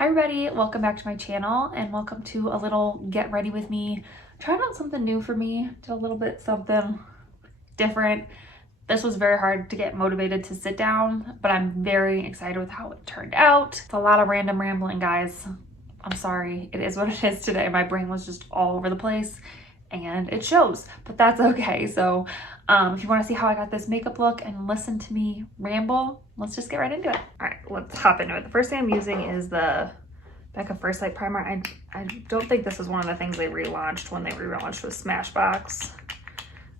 Hi everybody, welcome back to my channel and welcome to a little get ready with me. Trying out something new for me, did a little bit something different. This was very hard to get motivated to sit down, but I'm very excited with how it turned out. It's a lot of random rambling, guys. I'm sorry, it is what it is today. My brain was just all over the place and it shows, but that's okay. So if you want to see how I got this makeup look and listen to me ramble, let's just get right into it. All right, let's hop into it. The first thing I'm using is the Becca First Light Primer. I don't think this is one of the things they relaunched when they relaunched with Smashbox.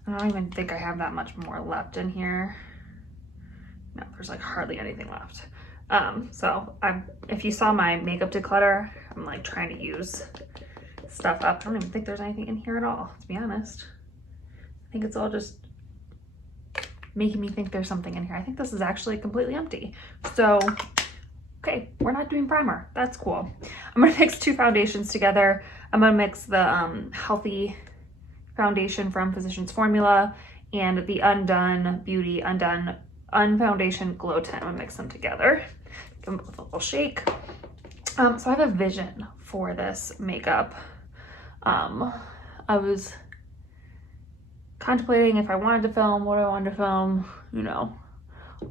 I don't even think I have that much more left in here. No, there's like hardly anything left. If you saw my makeup declutter, I'm like trying to use stuff up. I don't even think there's anything in here at all, to be honest. I think it's all just making me think there's something in here. I think this is actually completely empty. So, okay, we're not doing primer. That's cool. I'm gonna mix two foundations together. I'm gonna mix the Healthy foundation from Physicians Formula and the Undone Beauty Unfoundation Glow Tint. I'm gonna mix them together. Give them a little shake. So I have a vision for this makeup. I was contemplating if I wanted to film, what I wanted to film, you know,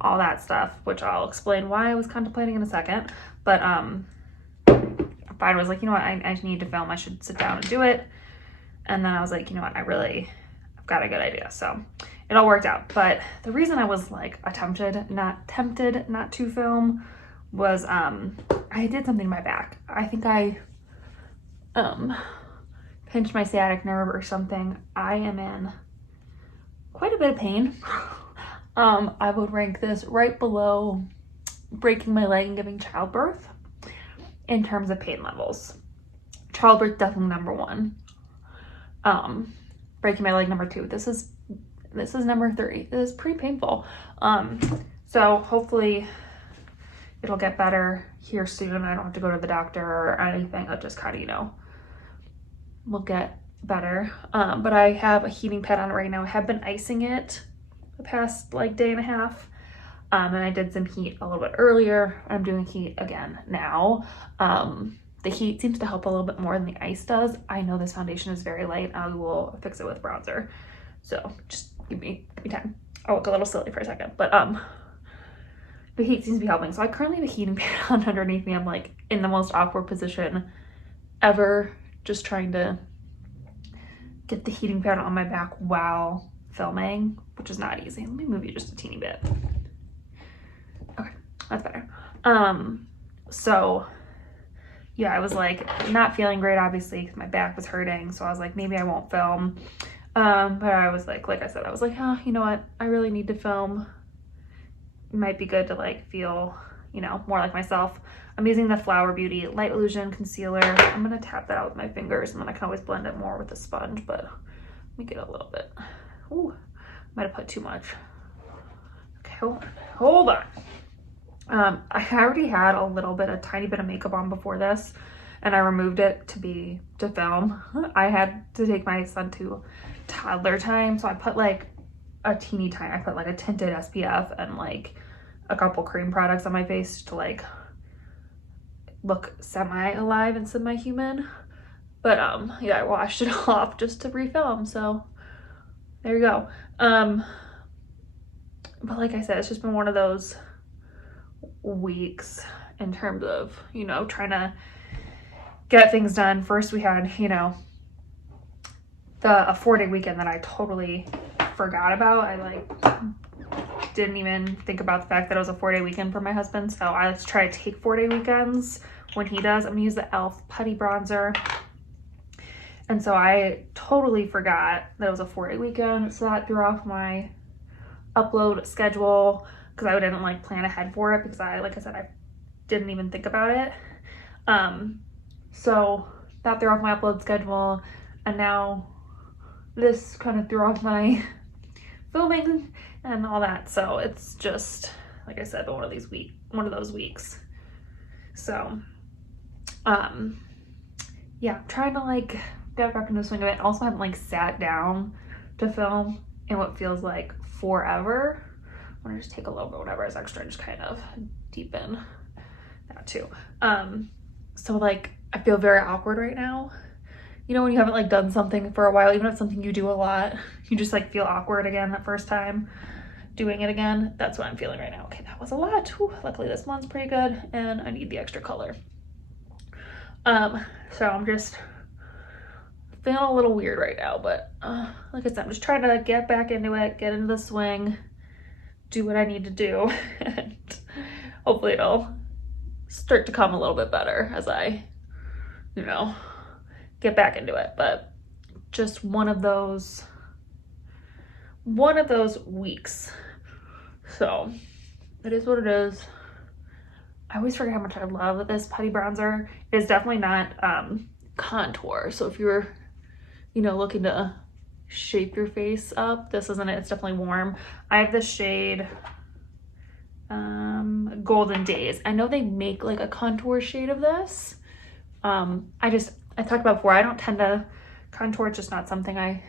all that stuff, which I'll explain why I was contemplating in a second. But I was like, you know what, I need to film. I should sit down and do it. And then I was like, you know what, I've got a good idea. So it all worked out. But the reason I was like tempted not to film was I did something to my back. I think I pinched my sciatic nerve or something. I am in quite a bit of pain. I would rank this right below breaking my leg and giving childbirth in terms of pain levels. Childbirth definitely number one. Breaking my leg number two. This is number three. This is pretty painful. So hopefully it'll get better here soon. I don't have to go to the doctor or anything. I'll just kind of, you know, will get better. But I have a heating pad on it right now. I have been icing it the past like day and a half. And I did some heat a little bit earlier. I'm doing heat again now. The heat seems to help a little bit more than the ice does. I know this foundation is very light. I will fix it with bronzer. So just give me time. I'll look a little silly for a second, but the heat seems to be helping. So I currently have a heating pad on underneath me. I'm like in the most awkward position ever, just trying to get the heating pad on my back while filming, which is not easy. Let me move you just a teeny bit. Okay, that's better. So yeah, I was like not feeling great, obviously, because my back was hurting. So I was like, maybe I won't film. But I was like I said, I was like, oh, you know what? I really need to film. It might be good to like feel, you know, more like myself. I'm using the Flower Beauty Light Illusion Concealer. I'm gonna tap that out with my fingers, and then I can always blend it more with a sponge, but let me get a little bit. Ooh, might have put too much. Okay, hold on. I already had a tiny bit of makeup on before this, and I removed it to film. I had to take my son to toddler time, so I put like a teeny tiny, I put like a tinted SPF and like a couple cream products on my face to like look semi-alive and semi-human. But yeah, I washed it off just to refilm, so there you go. But like I said, it's just been one of those weeks in terms of, you know, trying to get things done. First we had, you know, a 4-day weekend that I totally forgot about. I like didn't even think about the fact that it was a 4-day weekend for my husband. So I like to try to take 4-day weekends when he does. I'm gonna use the e.l.f. Putty Bronzer. And so I totally forgot that it was a 4-day weekend. So that threw off my upload schedule because I didn't like plan ahead for it because like I said, I didn't even think about it. So that threw off my upload schedule, and now this kind of threw off my filming and all that. So it's just, like I said, one of those weeks. So yeah, I'm trying to like get back into the swing of it. Also, I haven't like sat down to film in what feels like forever. I'm gonna just take a little bit, whatever is extra, and just kind of deepen that too. So like, I feel very awkward right now. You know, when you haven't like done something for a while, even if it's something you do a lot, you just like feel awkward again that first time doing it again. That's what I'm feeling right now. Okay, that was a lot. Whew, luckily this one's pretty good and I need the extra color. So I'm just feeling a little weird right now, but like I said, I'm just trying to get back into it, get into the swing, do what I need to do, and hopefully it'll start to come a little bit better as I, you know, get back into it. But just one of those weeks. So it is what it is. I always forget how much I love this putty bronzer. It is definitely not contour. So if you're, you know, looking to shape your face up, this isn't it. It's definitely warm. I have the shade Golden Days. I know they make like a contour shade of this. I talked about before, I don't tend to contour. It's just not something I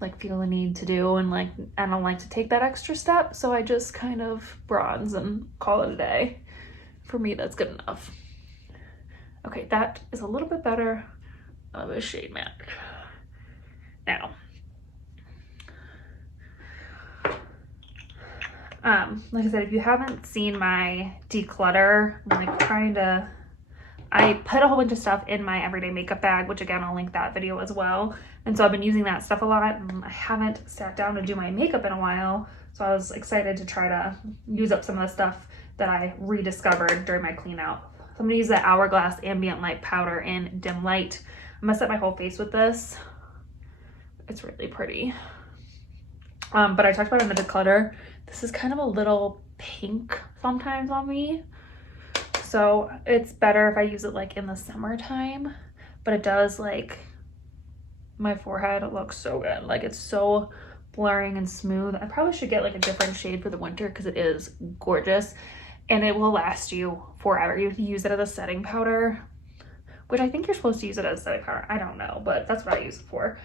like feel the need to do, and like I don't like to take that extra step, so I just kind of bronze and call it a day. For me, that's good enough. Okay, that is a little bit better of a shade match. Now, like I said, if you haven't seen my declutter, I'm like I put a whole bunch of stuff in my everyday makeup bag, which again, I'll link that video as well. And so I've been using that stuff a lot, and I haven't sat down to do my makeup in a while. So I was excited to try to use up some of the stuff that I rediscovered during my clean out. So I'm gonna use the Hourglass Ambient Light Powder in Dim Light. I'm gonna set my whole face with this. It's really pretty. But I talked about in the declutter, this is kind of a little pink sometimes on me. So it's better if I use it like in the summertime, but it does like my forehead looks so good. Like it's so blurring and smooth. I probably should get like a different shade for the winter because it is gorgeous and it will last you forever. You can use it as a setting powder, which I think you're supposed to use it as a setting powder. I don't know, but that's what I use it for.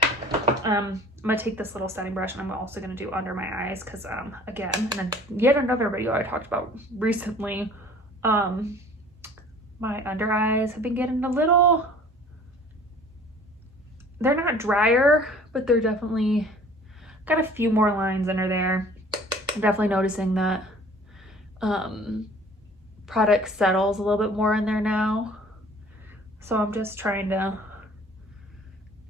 I'm gonna take this little setting brush and I'm also gonna do under my eyes because again, and then yet another video I talked about recently, my under eyes have been getting a little, they're not drier, but they're definitely got a few more lines under there. I'm definitely noticing that product settles a little bit more in there now. So I'm just trying to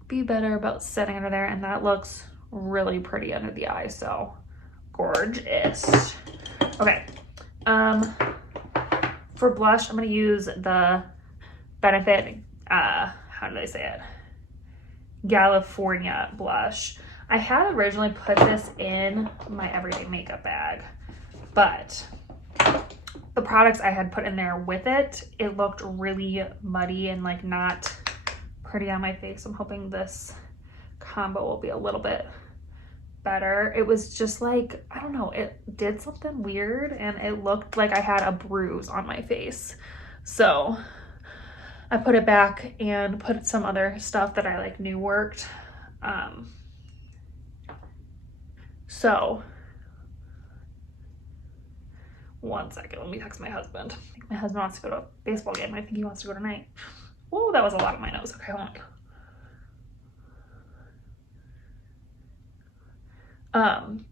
be better about setting under there, and that looks really pretty under the eye, so gorgeous. Okay, for blush, I'm gonna use the Benefit, how do they say it? California blush. I had originally put this in my everyday makeup bag, but the products I had put in there with it, it looked really muddy and like not pretty on my face. I'm hoping this combo will be a little bit better. It was just like, I don't know, it did something weird and it looked like I had a bruise on my face. So I put it back and put some other stuff that I like knew worked. So one second, let me text my husband. I think my husband wants to go to a baseball game. I think he wants to go tonight. Whoa, that was a lot on my nose. Okay, hold on.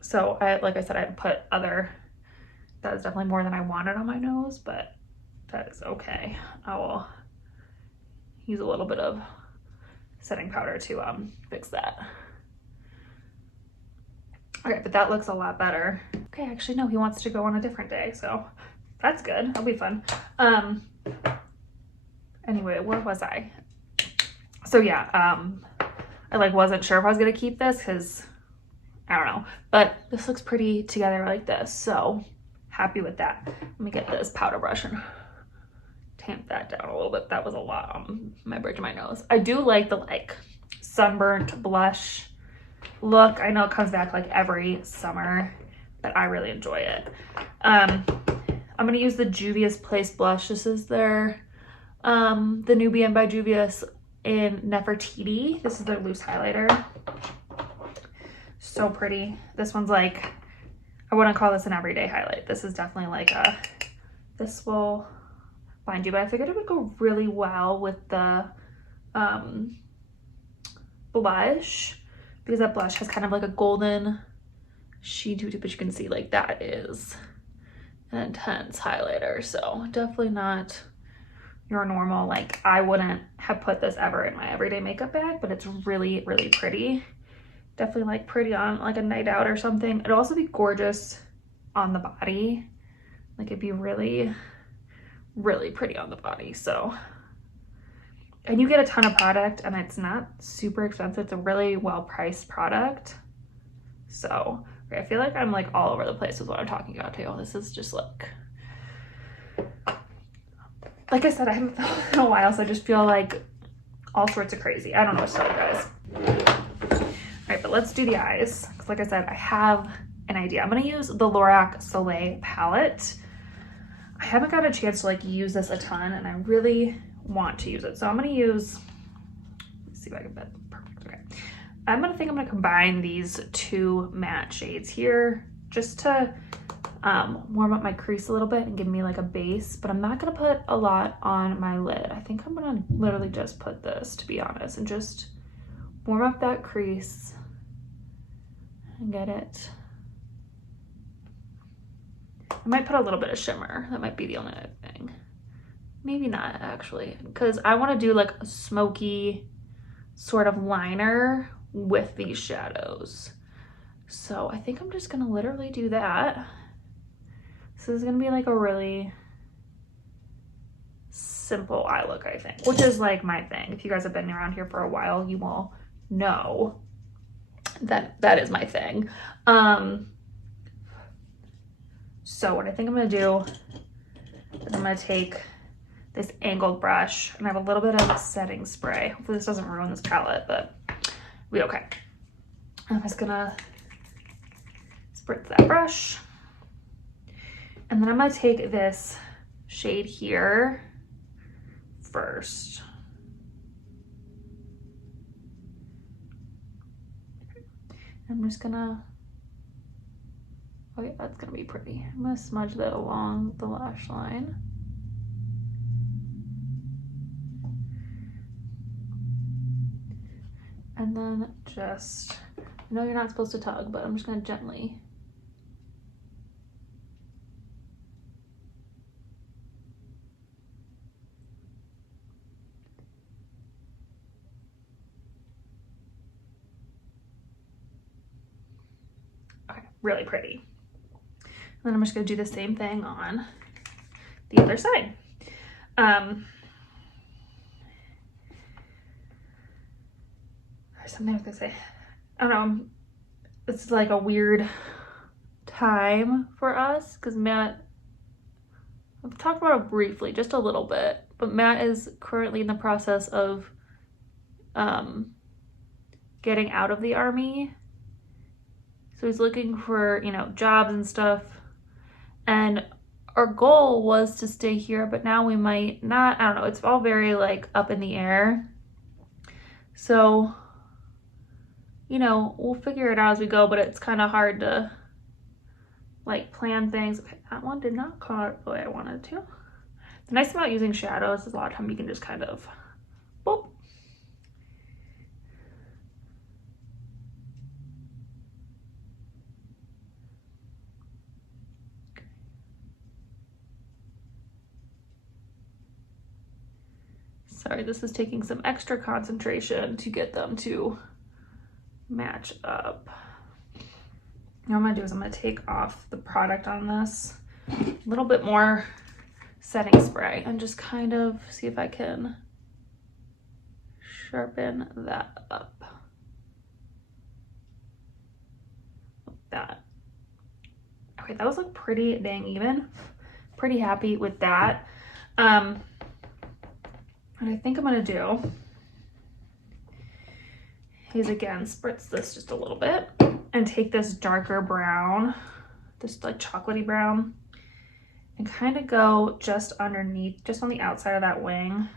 So like I said, I had put other, that is definitely more than I wanted on my nose, but that is okay. I will use a little bit of setting powder to fix that. Okay, but that looks a lot better. Okay, actually no, he wants to go on a different day, so that's good. That'll be fun. Anyway, where was I? So yeah, I like wasn't sure if I was gonna keep this because I don't know, but this looks pretty together like this, so happy with that. Let me get this powder brush and tamp that down a little bit. That was a lot on my bridge of my nose. I do like the like sunburnt blush look. I know it comes back like every summer, but I really enjoy it. I'm gonna use the Juvia's Place blush. This is their the Nubian by Juvia's in Nefertiti. This is their loose highlighter. So pretty. This one's like, I wouldn't call this an everyday highlight. This is definitely like a, this will blind you, but I figured it would go really well with the blush, because that blush has kind of like a golden sheen to it, but you can see like that is an intense highlighter. So definitely not your normal, like I wouldn't have put this ever in my everyday makeup bag, but it's really, really pretty. Definitely like pretty on like a night out or something. It'd also be gorgeous on the body. Like it'd be really, really pretty on the body. So, and you get a ton of product and it's not super expensive. It's a really well-priced product. So I feel like I'm like all over the place with what I'm talking about too. This is just like I said, I haven't filmed in a while, so I just feel like all sorts of crazy. I don't know what to tell you guys. All right, but let's do the eyes. Because like I said, I have an idea. I'm gonna use the Lorac Soleil palette. I haven't got a chance to like use this a ton, and I really want to use it. So I'm gonna use, let's see if I can fit perfect. Okay. I'm gonna combine these two matte shades here just to warm up my crease a little bit and give me like a base, but I'm not gonna put a lot on my lid. I think I'm gonna literally just put this, to be honest, and just warm up that crease and get it. I might put a little bit of shimmer. That might be the only thing. Maybe not actually, because I want to do like a smoky sort of liner with these shadows. So I think I'm just gonna literally do that. So this is gonna be like a really simple eye look, I think, which is like my thing. If you guys have been around here for a while, you will know that that is my thing. So what I think I'm gonna do is I'm gonna take this angled brush and I have a little bit of setting spray. Hopefully this doesn't ruin this palette, but we okay. I'm just gonna spritz that brush. And then I'm gonna take this shade here first. I'm just gonna, oh yeah, that's gonna be pretty. I'm gonna smudge that along the lash line. And then just, I know you're not supposed to tug, but I'm just gonna gently. Okay, really pretty. And then I'm just gonna do the same thing on the other side. Something I was gonna say, I don't know, it's like a weird time for us because Matt, I've talked about it briefly, just a little bit, but Matt is currently in the process of getting out of the Army. So he's looking for, you know, jobs and stuff. And our goal was to stay here, but now we might not. I don't know. It's all very like up in the air. So, you know, we'll figure it out as we go, but it's kind of hard to like plan things. Okay, that one did not come out the way I wanted to. The nice thing about using shadows is a lot of time you can just kind of, boop. Sorry, this is taking some extra concentration to get them to match up. Now what I'm gonna do is I'm gonna take off the product on this, a little bit more setting spray, and just kind of see if I can sharpen that up. Like that. Okay, that was like pretty dang even. Pretty happy with that. What I think I'm gonna do is again spritz this just a little bit and take this darker brown, this like chocolatey brown, and kind of go just underneath, just on the outside of that wing.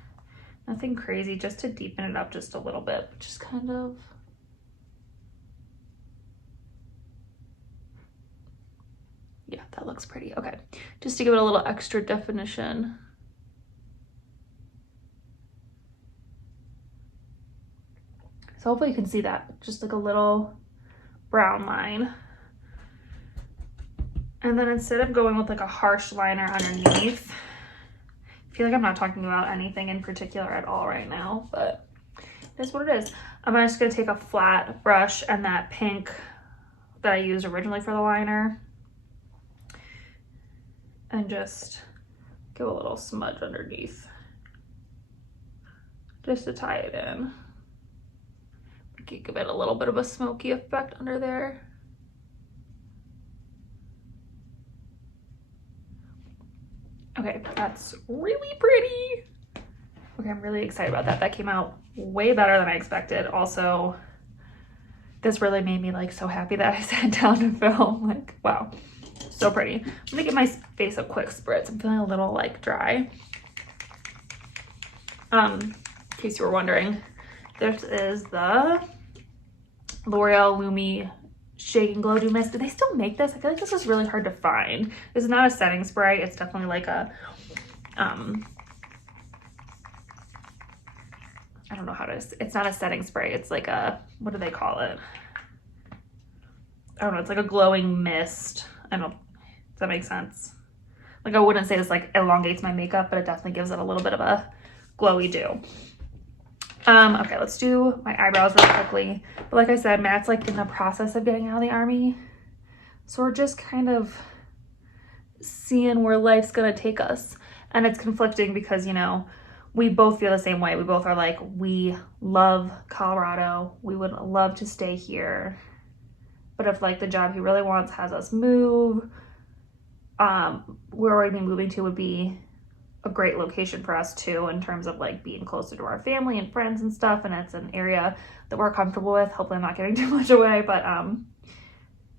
Nothing crazy, just to deepen it up just a little bit, but just kind of. Yeah, that looks pretty. Okay, just to give it a little extra definition. So hopefully you can see that, just like a little brown line. And then instead of going with like a harsh liner underneath, I feel like I'm not talking about anything in particular at all right now, but it is what it is. I'm just gonna take a flat brush and that pink that I used originally for the liner and just give a little smudge underneath just to tie it in. Give it a little bit of a smoky effect under there. Okay, that's really pretty. Okay, I'm really excited about that. That came out way better than I expected. Also, this really made me like so happy that I sat down to film. Like, wow, so pretty. I'm gonna give my face a quick spritz. I'm feeling a little like dry. In case you were wondering, this is the L'Oreal Lumi Shake and Glow Dew Mist. Do they still make this? I feel like this is really hard to find. This is not a setting spray. It's definitely like a, I don't know how to, it's not a setting spray. It's like a, what do they call it? I don't know. It's like a glowing mist. I don't, does that make sense? Like I wouldn't say this like elongates my makeup, but it definitely gives it a little bit of a glowy dew. Okay, let's do my eyebrows really quickly. But like I said, Matt's like in the process of getting out of the army. So we're just kind of seeing where life's gonna take us. And it's conflicting because, you know, we both feel the same way. We both are like, we love Colorado. We would love to stay here. But if like the job he really wants has us move, where we'd be moving to would be a great location for us too, in terms of like being closer to our family and friends and stuff, and it's an area that we're comfortable with. Hopefully I'm not giving too much away, but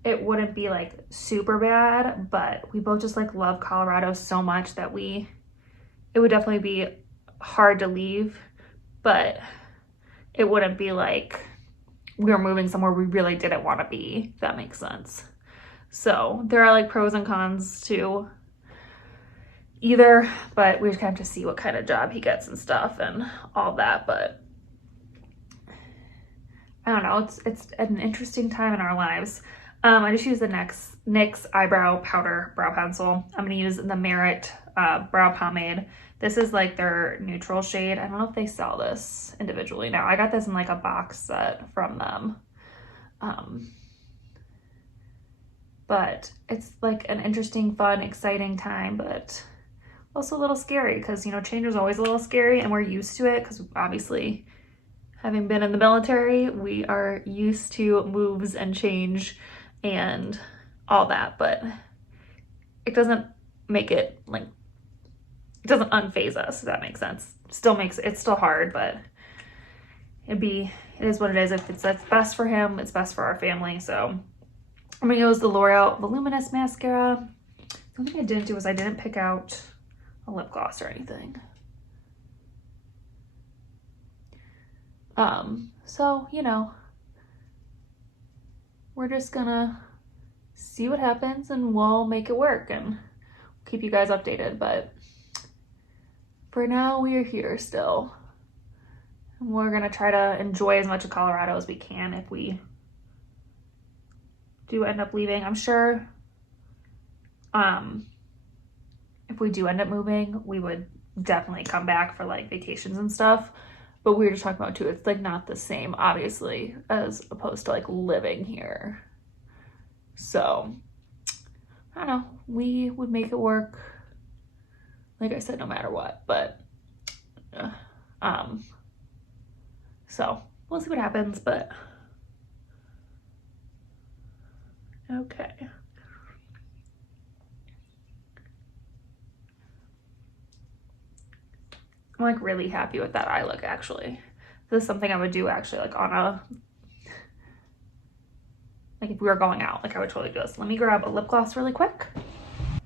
it wouldn't be like super bad, but we both just like love Colorado so much that it would definitely be hard to leave, but it wouldn't be like we were moving somewhere we really didn't want to be, if that makes sense. So there are like pros and cons to either, but we just have to see what kind of job he gets and stuff and all that. But I don't know, it's an interesting time in our lives. I just use the NYX eyebrow powder brow pencil. I'm gonna use the Merit brow pomade. This is like their neutral shade. I don't know if they sell this individually now. I got this in like a box set from them. But it's like an interesting, fun, exciting time, but also a little scary because, you know, change is always a little scary and we're used to it because obviously having been in the military, we are used to moves and change and all that, but it doesn't make it like, it doesn't unfaze us, if that makes sense. It's still hard, but it is what it is. If it's best for him, it's best for our family. So I'm gonna use the L'Oreal Voluminous Mascara. The only thing I didn't do was I didn't pick out a lip gloss or anything. So, you know, we're just gonna see what happens and we'll make it work and keep you guys updated. But for now, we are here still. And we're gonna try to enjoy as much of Colorado as we can if we do end up leaving. I'm sure if we do end up moving, we would definitely come back for like vacations and stuff. But we were just talking about too, it's like not the same, obviously, as opposed to like living here. So I don't know, we would make it work, like I said, no matter what. But so we'll see what happens. But okay. I'm like really happy with that eye look, actually. This is something I would do actually like on a, like if we were going out, like I would totally do this. Let me grab a lip gloss really quick.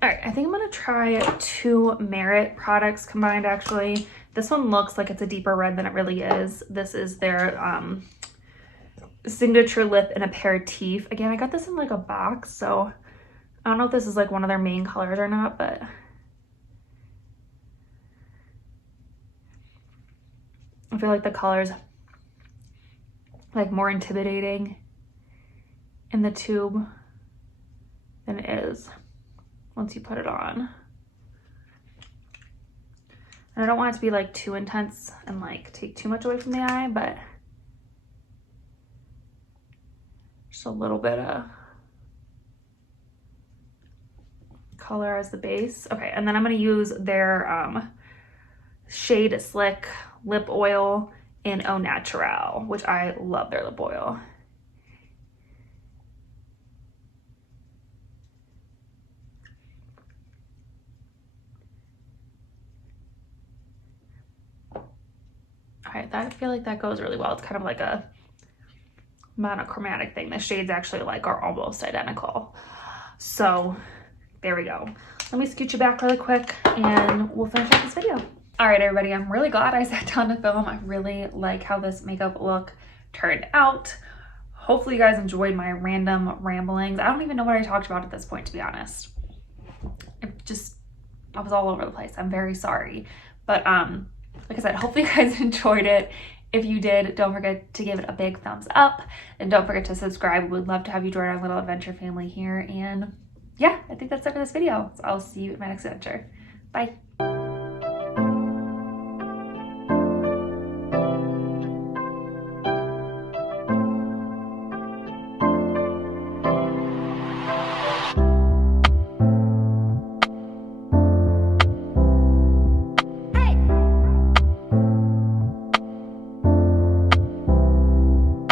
All right, I think I'm gonna try 2 Merit products combined actually. This one looks like it's a deeper red than it really is. This is their Signature Lip and Aperitif. Again, I got this in like a box, so I don't know if this is like one of their main colors or not, but I feel like the colors like more intimidating in the tube than it is once you put it on. And I don't want it to be like too intense and like take too much away from the eye, but just a little bit of color as the base. Okay, and then I'm gonna use their Shade Slick lip oil in Au Naturel, which I love their lip oil. Alright, I feel like that goes really well. It's kind of like a monochromatic thing. The shades actually like are almost identical. So there we go. Let me scoot you back really quick and we'll finish up this video. All right, everybody, I'm really glad I sat down to film. I really like how this makeup look turned out. Hopefully you guys enjoyed my random ramblings. I don't even know what I talked about at this point, to be honest. I was all over the place. I'm very sorry. But like I said, hopefully you guys enjoyed it. If you did, don't forget to give it a big thumbs up and don't forget to subscribe. We'd love to have you join our little adventure family here. And yeah, I think that's it for this video. So I'll see you in my next adventure. Bye.